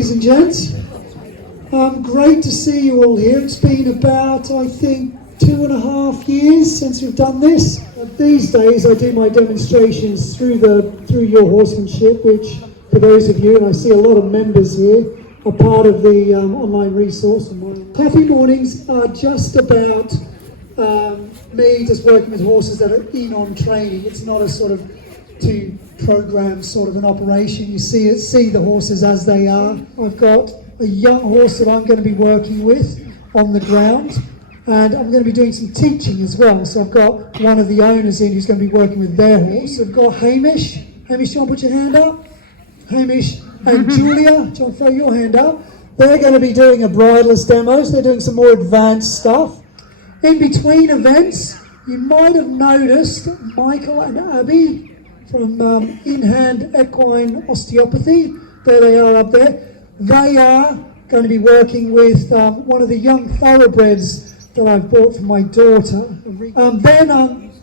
ladies and gents. Great to see you all here. It's been about, I think, 2.5 years since we've done this. These days I do my demonstrations through Your Horsemanship, which, for those of you, and I see a lot of members here, are part of the online resource. Coffee mornings are just about me just working with horses that are in on training. It's not a sort of to program sort of an operation. You see the horses as they are. I've got a young horse that I'm going to be working with on the ground, and I'm going to be doing some teaching as well. So I've got one of the owners in who's going to be working with their horse. I've got Hamish. Hamish, do you want to put your hand up? Hamish and Julia, do you want to throw your hand up? They're going to be doing a bridle-less demo, so they're doing some more advanced stuff. In between events, you might have noticed Michael and Abby from in-hand Equine Osteopathy. There they are up there. They are going to be working with one of the young thoroughbreds that I've bought for my daughter.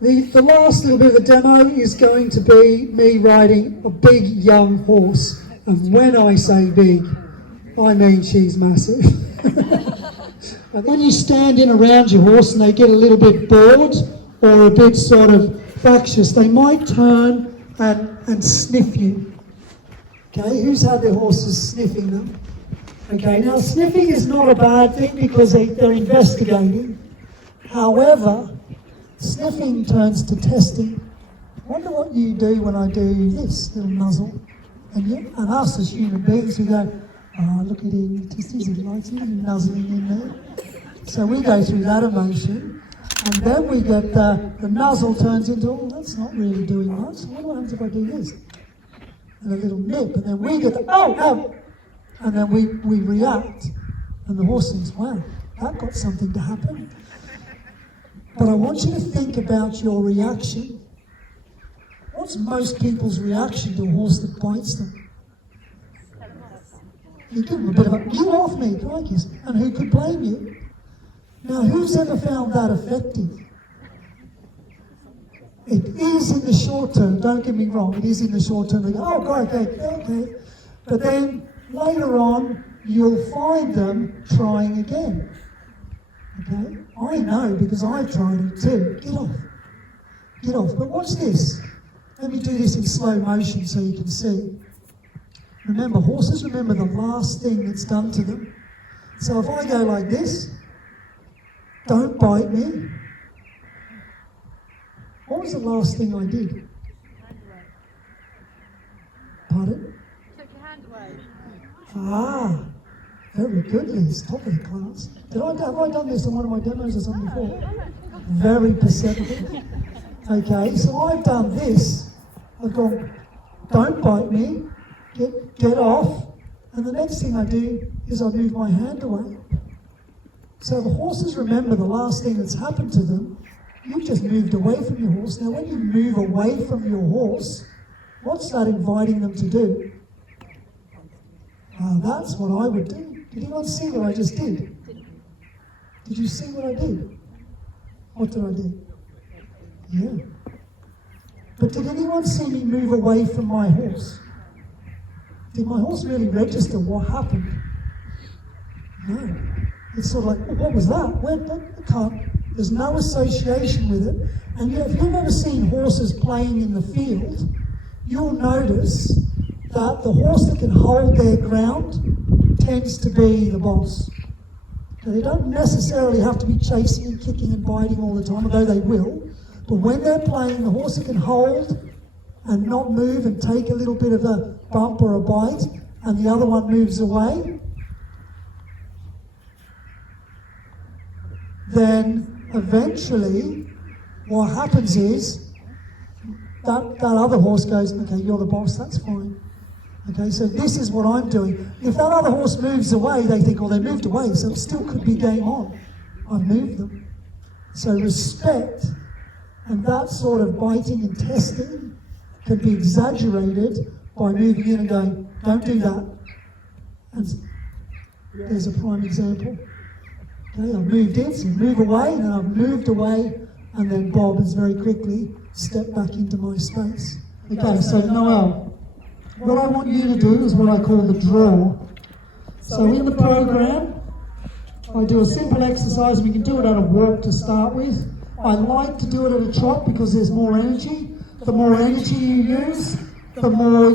The last little bit of the demo is going to be me riding a big young horse. And when I say big, I mean she's massive. When you stand in around your horse and they get a little bit bored or a bit sort of fractious, they might turn and sniff you. Okay, who's had their horses sniffing them? Okay, now sniffing is not a bad thing because they're investigating. However, sniffing turns to testing. I wonder what you do when I do this little muzzle. And us as human beings, we go, oh, look at him, he likes him nuzzling in there. So we go through that emotion, and then we get the nuzzle turns into, oh, that's not really doing much. What happens if I do this? And a little nip, and then we get the, oh, and then we react, and the horse thinks, wow, that got something to happen. But I want you to think about your reaction. What's most people's reaction to a horse that bites them? You give them a bit of a, get off me, crikey, and who could blame you? Now, who's ever found that effective? It is in the short term, don't get me wrong, it is in the short term. They go, oh, God, okay. But then later on, you'll find them trying again. Okay? I know because I've tried it too. Get off. But watch this. Let me do this in slow motion so you can see. Remember, horses remember the last thing that's done to them. So if I go like this, don't bite me. What was the last thing I did? Pardon? Took your hand away. Ah, very good, Liz. Top of the class. Have I done this on one of my demos or something before? Very perceptive. Okay, so I've done this. I've gone, don't bite me, get off, and the next thing I do is I move my hand away. So the horses remember the last thing that's happened to them. You've just moved away from your horse. Now when you move away from your horse, what's that inviting them to do? That's what I would do. Did anyone see what I just did? Did you see what I did? What did I do? Yeah. But did anyone see me move away from my horse? Did my horse really register what happened? No. It's sort of like, what was that? There's no association with it. And yet, if you've ever seen horses playing in the field, you'll notice that the horse that can hold their ground tends to be the boss. Now, they don't necessarily have to be chasing and kicking and biting all the time, although they will. But when they're playing, the horse that can hold and not move and take a little bit of a bump or a bite, and the other one moves away, then eventually what happens is that other horse goes, okay, you're the boss, that's fine. Okay, so this is what I'm doing. If that other horse moves away, they think, oh, they moved away, so it still could be game on. I've moved them. So respect and that sort of biting and testing can be exaggerated by moving in and going, don't do that. And there's a prime example. Okay, I've moved in, so move away, and then I've moved away, and then Bob has very quickly stepped back into my space. Okay, so Noel, what I want you to do is what I call the drill. So in the program, I do a simple exercise, and we can do it at a walk to start with. I like to do it at a trot because there's more energy. The more energy you use, the more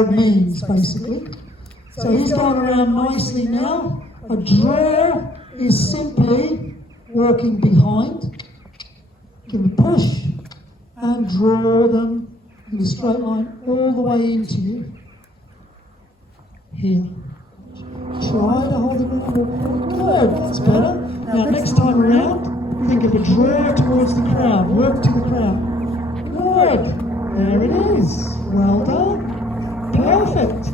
it means, basically. So he's going around nicely now. A draw is simply working behind. Give a push and draw them in a straight line all the way into you. Here. Try to hold the ground. Good, that's better. Now next time around, think of a draw towards the crowd. Work to the crowd. Good. There it is. Well done. Perfect.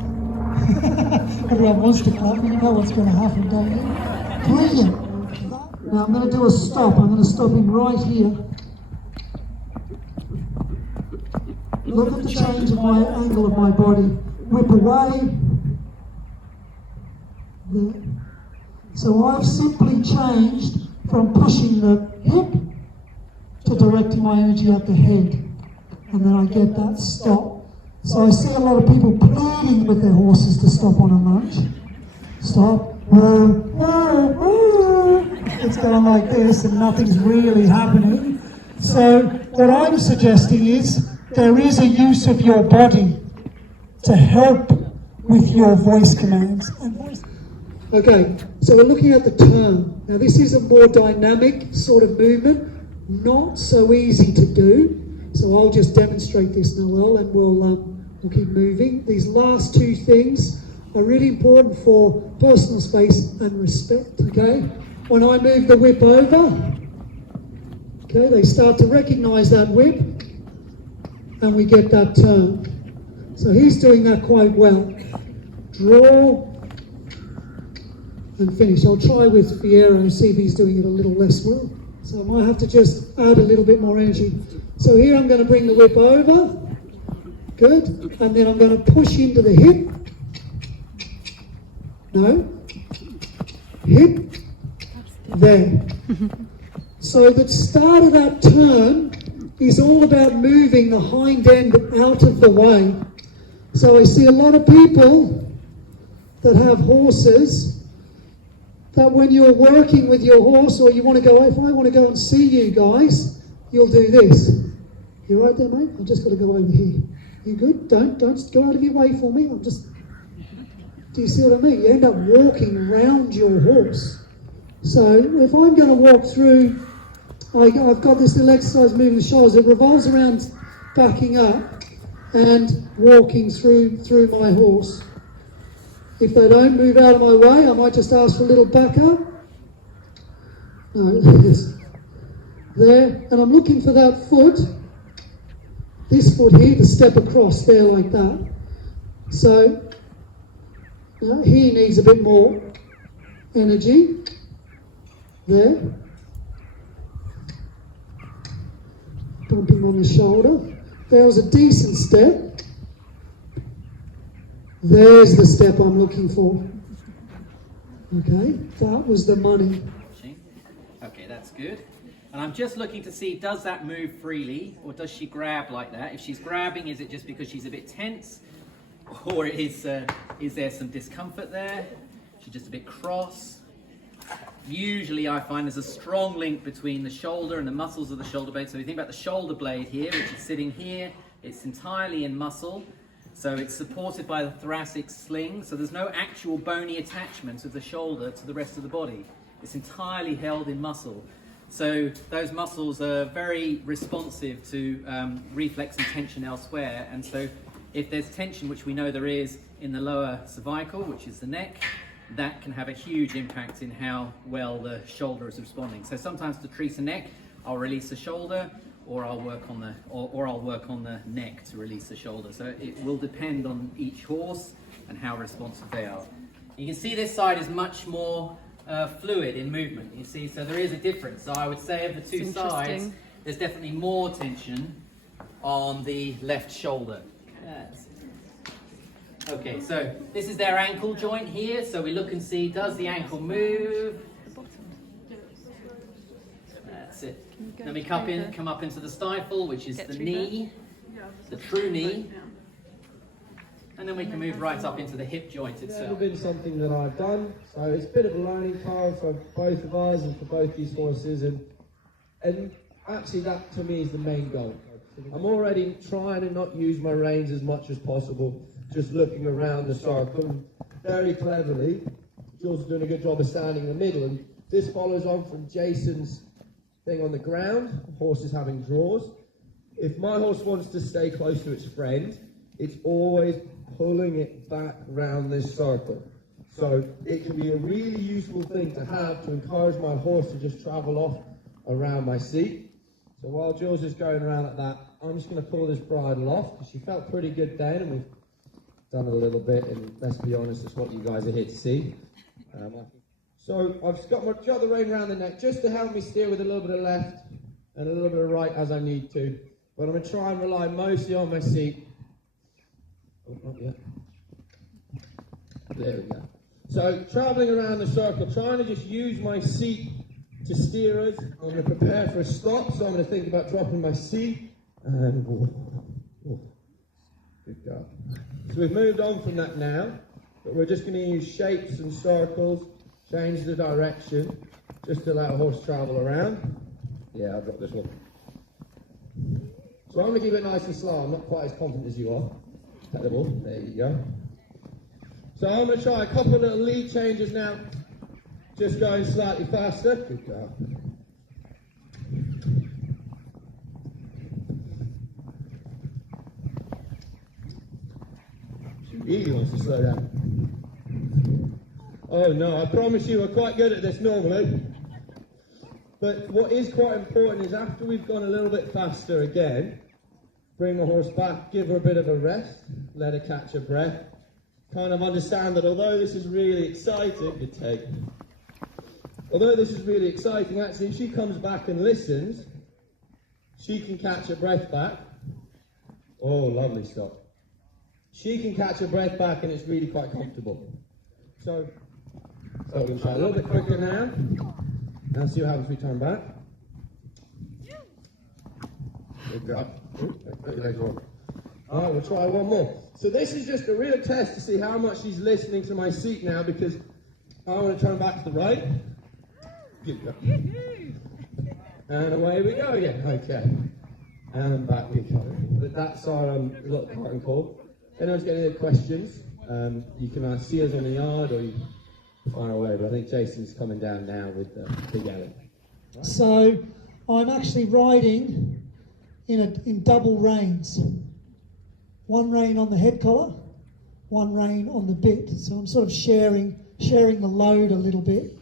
Everyone wants to clap, you know what's going to happen, don't you? Brilliant. Now I'm going to do a stop. I'm going to stop him right here. Look at the change of my angle of my body. Whip away. There. So I've simply changed from pushing the hip to directing my energy at the head. And then I get that stop. So I see a lot of people pleading with their horses to stop on a lunge. Stop. It's going like this and nothing's really happening. So what I'm suggesting is there is a use of your body to help with your voice commands. Okay, so we're looking at the turn. Now this is a more dynamic sort of movement, not so easy to do. So I'll just demonstrate this, Noel, and we'll keep moving. These last two things are really important for personal space and respect, okay? When I move the whip over, okay, they start to recognize that whip, and we get that turn. So he's doing that quite well. Draw, and finish. I'll try with Fiero and see if he's doing it a little less well. So I might have to just add a little bit more energy. So here I'm going to bring the whip over. Good. And then I'm going to push into the hip. No. Hip. There. So the start of that turn is all about moving the hind end out of the way. So I see a lot of people that have horses that when you're working with your horse, or you want to go, if I want to go and see you guys, you'll do this. You right there, mate? I've just got to go over here. You good? Don't go out of your way for me. Do you see what I mean? You end up walking around your horse. So if I'm going to walk through, I've got this little exercise moving the shoulders. It revolves around backing up and walking through my horse. If they don't move out of my way, I might just ask for a little back up. No, there. And I'm looking for that foot, this foot here, to step across there like that. So, he needs a bit more energy. There. Bump him on the shoulder. There was a decent step. There's the step I'm looking for. Okay, that was the money. Okay, that's good. And I'm just looking to see, does that move freely, or does she grab like that? If she's grabbing, is it just because she's a bit tense, or is there some discomfort there? She's just a bit cross. Usually I find there's a strong link between the shoulder and the muscles of the shoulder blade. So if you think about the shoulder blade here, which is sitting here, it's entirely in muscle. So it's supported by the thoracic sling, so there's no actual bony attachment of the shoulder to the rest of the body. It's entirely held in muscle. So those muscles are very responsive to reflex and tension elsewhere. And so if there's tension, which we know there is in the lower cervical, which is the neck, that can have a huge impact in how well the shoulder is responding. So sometimes to treat a neck, I'll release the shoulder, or I'll work on the neck to release the shoulder. So it will depend on each horse and how responsive they are. You can see this side is much more fluid in movement. You see, so there is a difference. So I would say of the two sides, there's definitely more tension on the left shoulder. Yes. Okay, so this is their ankle joint here. So we look and see, does the ankle move? That's it. Then we come up into the stifle, which is the knee, the true knee. and then we can move right up into the hip joint It's never itself. been something that I've done, so it's a bit of a learning curve for both of us and for both these horses, and actually that to me is the main goal. I'm already trying to not use my reins as much as possible, just looking around the circle. Very cleverly, Jules is doing a good job of standing in the middle, and this follows on from Jason's thing on the ground, horses having draws. If my horse wants to stay close to its friend, it's always pulling it back round this circle. So it can be a really useful thing to have to encourage my horse to just travel off around my seat. So while Jules is going around like that, I'm just going to pull this bridle off, because she felt pretty good then, and we've done it a little bit, and let's be honest, it's what you guys are here to see. So I've got the rein around the neck just to help me steer with a little bit of left and a little bit of right as I need to. But I'm going to try and rely mostly on my seat. Oh, not yet. There we go. So travelling around the circle, trying to just use my seat to steer us. I'm going to prepare for a stop, so I'm going to think about dropping my seat. And good go. So we've moved on from that now, but we're just going to use shapes and circles, change the direction, just to let a horse travel around. Yeah, I'll drop this one. So I'm going to keep it nice and slow. I'm not quite as confident as you are. Pat the ball. There you go. So I'm going to try a couple of little lead changes now, just going slightly faster. Good go. She really wants to slow down. Oh no, I promise you we're quite good at this normally. But what is quite important is after we've gone a little bit faster again, bring the horse back, give her a bit of a rest, let her catch her breath, kind of understand that although this is really exciting, actually if she comes back and listens, she can catch her breath back. Oh, lovely stop. She can catch her breath back and it's really quite comfortable. So we're going to try a little bit quicker now. Now see what happens if we turn back. Good job. Alright, we'll try one more. So this is just a real test to see how much she's listening to my seat now, because I want to turn back to the right. Good job. And away we go again. Okay. And back we go. But that's our little curtain call. If anyone's got any questions, you can see us on the yard or you fire away. But I think Jason's coming down now with Big Ellen. Right. So I'm actually riding in double reins. One rein on the head collar, one rein on the bit. So I'm sort of sharing the load a little bit.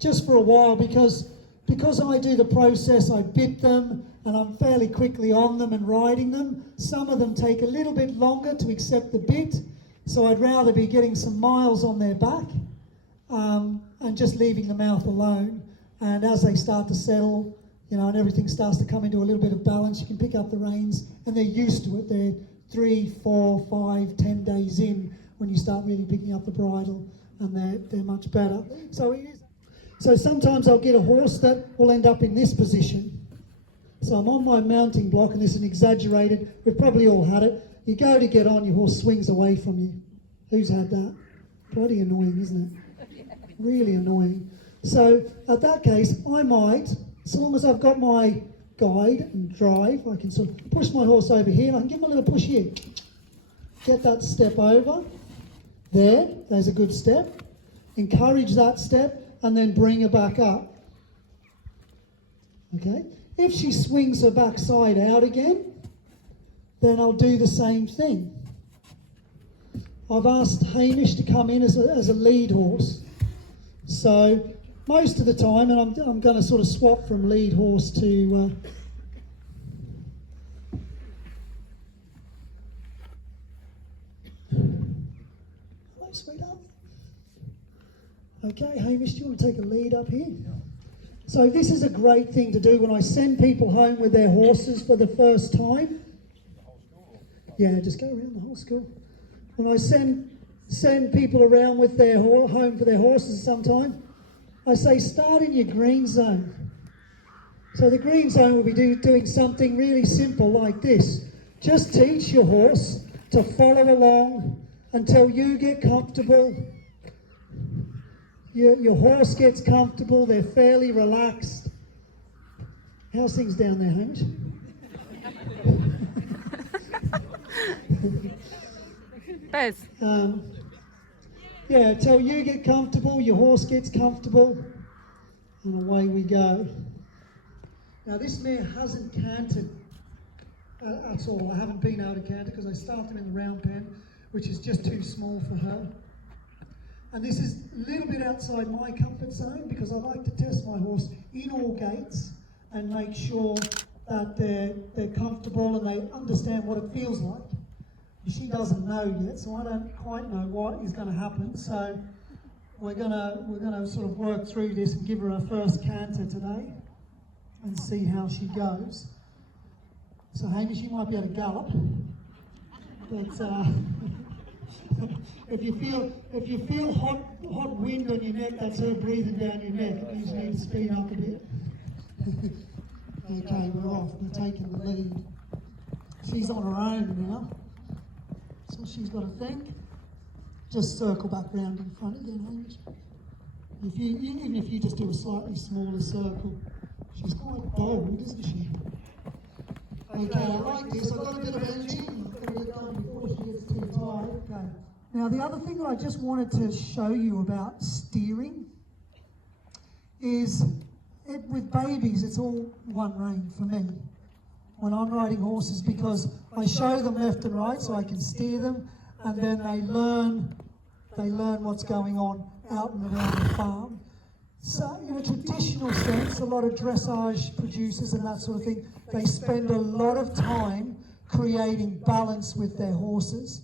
Just for a while, because I do the process, I bit them and I'm fairly quickly on them and riding them. Some of them take a little bit longer to accept the bit, so I'd rather be getting some miles on their back and just leaving the mouth alone. And as they start to settle, and everything starts to come into a little bit of balance, you can pick up the reins and they're used to it. They're 3, 4, 5, 10 days in when you start really picking up the bridle, and they're much better. So sometimes I'll get a horse that will end up in this position. So I'm on my mounting block, and this is an exaggerated, we've probably all had it. You go to get on, your horse swings away from you. Who's had that? Bloody annoying, isn't it? Really annoying. So at that case, I might, so long as I've got my guide and drive, I can sort of push my horse over here, and I can give him a little push here. Get that step over. There's a good step. Encourage that step, and then bring her back up. Okay? If she swings her backside out again, then I'll do the same thing. I've asked Hamish to come in as a lead horse. So most of the time, and I'm going to sort of swap from lead horse to hello, sweetheart. Okay, Hamish, do you want to take a lead up here? So this is a great thing to do when I send people home with their horses for the first time. Yeah, just go around the whole school. When I send people around with their home for their horses sometimes, I say start in your green zone. So the green zone will be doing something really simple like this. Just teach your horse to follow along until you get comfortable. Your horse gets comfortable, they're fairly relaxed. How's things down there, Hamish? Bez. Yeah, till you get comfortable, your horse gets comfortable, and away we go. Now this mare hasn't cantered at all. I haven't been able to canter because I start them in the round pen, which is just too small for her. And this is a little bit outside my comfort zone because I like to test my horse in all gaits and make sure that they're comfortable and they understand what it feels like. She doesn't know yet, so I don't quite know what is going to happen. So we're gonna sort of work through this and give her her first canter today and see how she goes. So Hamish, you might be able to gallop, but if you feel hot wind on your neck, that's her breathing down your neck. It means you need to speed up a bit. Okay, we're off. We're taking the lead. She's on her own now, so she's got to think. Just circle back round in front again, Hamish. Even if you just do a slightly smaller circle, she's quite bold, isn't she? Okay, I like this. I've got a bit of energy. I've got to get going before she gets too tired. Okay. Now, the other thing that I just wanted to show you about steering is with babies, it's all one rein for me when I'm riding horses, because I show them left and right so I can steer them, and then they learn what's going on out and around the farm. So, in a traditional sense, a lot of dressage producers and that sort of thing, they spend a lot of time creating balance with their horses.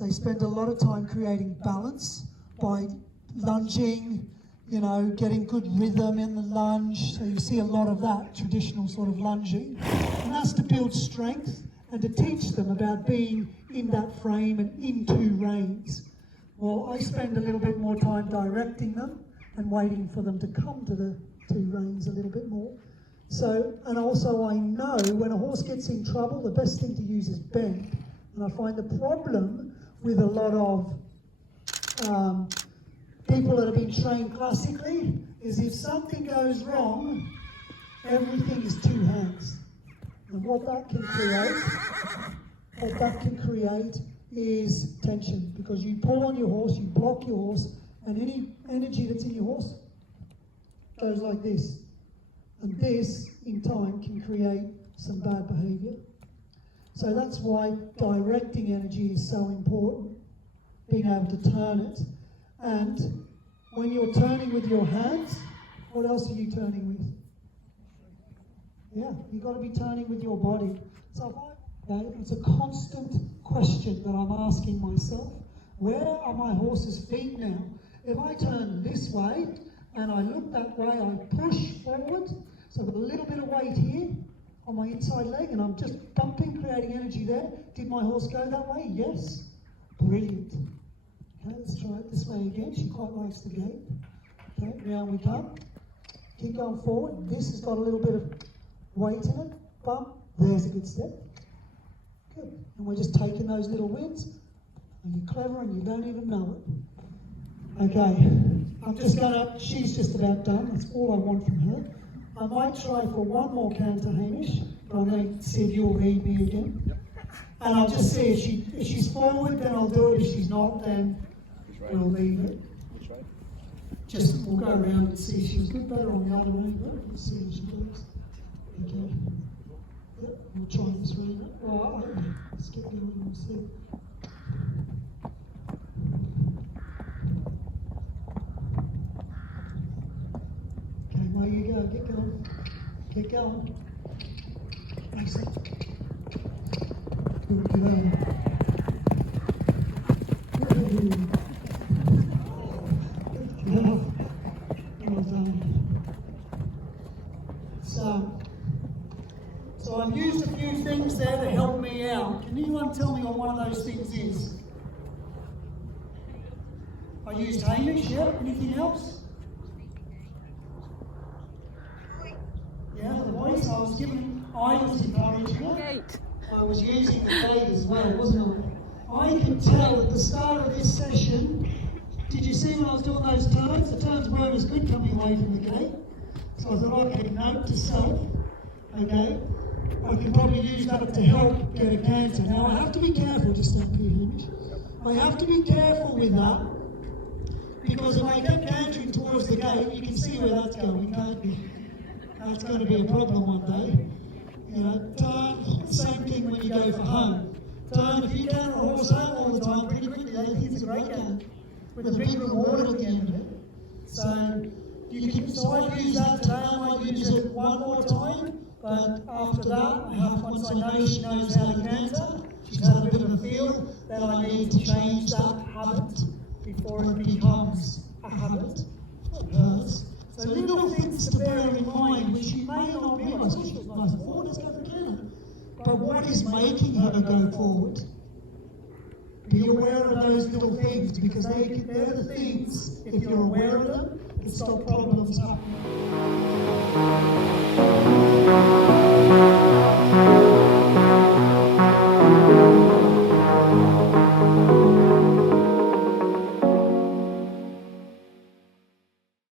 They spend a lot of time creating balance by lunging, you know, getting good rhythm in the lunge. So you see a lot of that traditional sort of lunging. And that's to build strength and to teach them about being in that frame and in two reins. Well, I spend a little bit more time directing them and waiting for them to come to the two reins a little bit more. So, and also I know when a horse gets in trouble, the best thing to use is bend. And I find the problem with a lot of people that have been trained classically is if something goes wrong, everything is two hands. And what that can create is tension, because you pull on your horse, you block your horse, and any energy that's in your horse goes like this. And this, in time, can create some bad behaviour. So that's why directing energy is so important, being able to turn it. And when you're turning with your hands, what else are you turning with? Yeah, you've got to be turning with your body. So it's a constant question that I'm asking myself. Where are my horse's feet now? If I turn this way and I look that way, I push forward. So I've got a little bit of weight here on my inside leg and I'm just bumping, creating energy there. Did my horse go that way? Yes. Brilliant. Okay, let's try it this way again. She quite likes the gate. Okay, round we come. Keep going forward. This has got a little bit of weight in it. Bump. There's a good step. Good. And we're just taking those little wins. And you're clever and you don't even know it. Okay. I'm just she's just about done. That's all I want from her. I might try for one more canter, Hamish, but I'm going to see if you'll lead me again. Yep. And I'll just see if she's forward, then I'll do it. If she's not, then we'll leave it. Just we'll go around and see if she's good, better on the other way. Let's see if she goes. Okay. Yep, we'll try this way. Let's get going and see. Okay, away you go. Get going. Get going. Excellent. Good going. Well done. So I've used a few things there to help me out. Can anyone tell me what one of those things is? I used Hamish, yeah. Anything else? Yeah, the voice. I was encouraging her. Gate. I was using the gate as well, wasn't I? I could tell at the start of this session, did you see when I was doing those turns? The turns weren't as good coming away from the gate. So I thought, okay, note to self, okay, I can probably use that to help get a canter. Now I have to be careful, just stand here, Hamish. I have to be careful with that, because if I kept cantering towards the gate, you can see where that's going, can't you? That's going to be a problem one day. You know, turn, same thing when you go for home. Turn, if you canter a horse home all the time, pretty quickly, it's a great game, with a big reward at the end of it. So, so I use that today, I might use it one more time, but after that, once I know she knows how to canter, she's had a bit of a feel, then I need to change that habit before it becomes a habit of hers. So little things to bear in mind, which you may not realise. Oh, she's nice and forward, let's go for canter. But what is making her go forward? Be aware of those little things, because they're the things, if you're aware of them, that stop problems happening.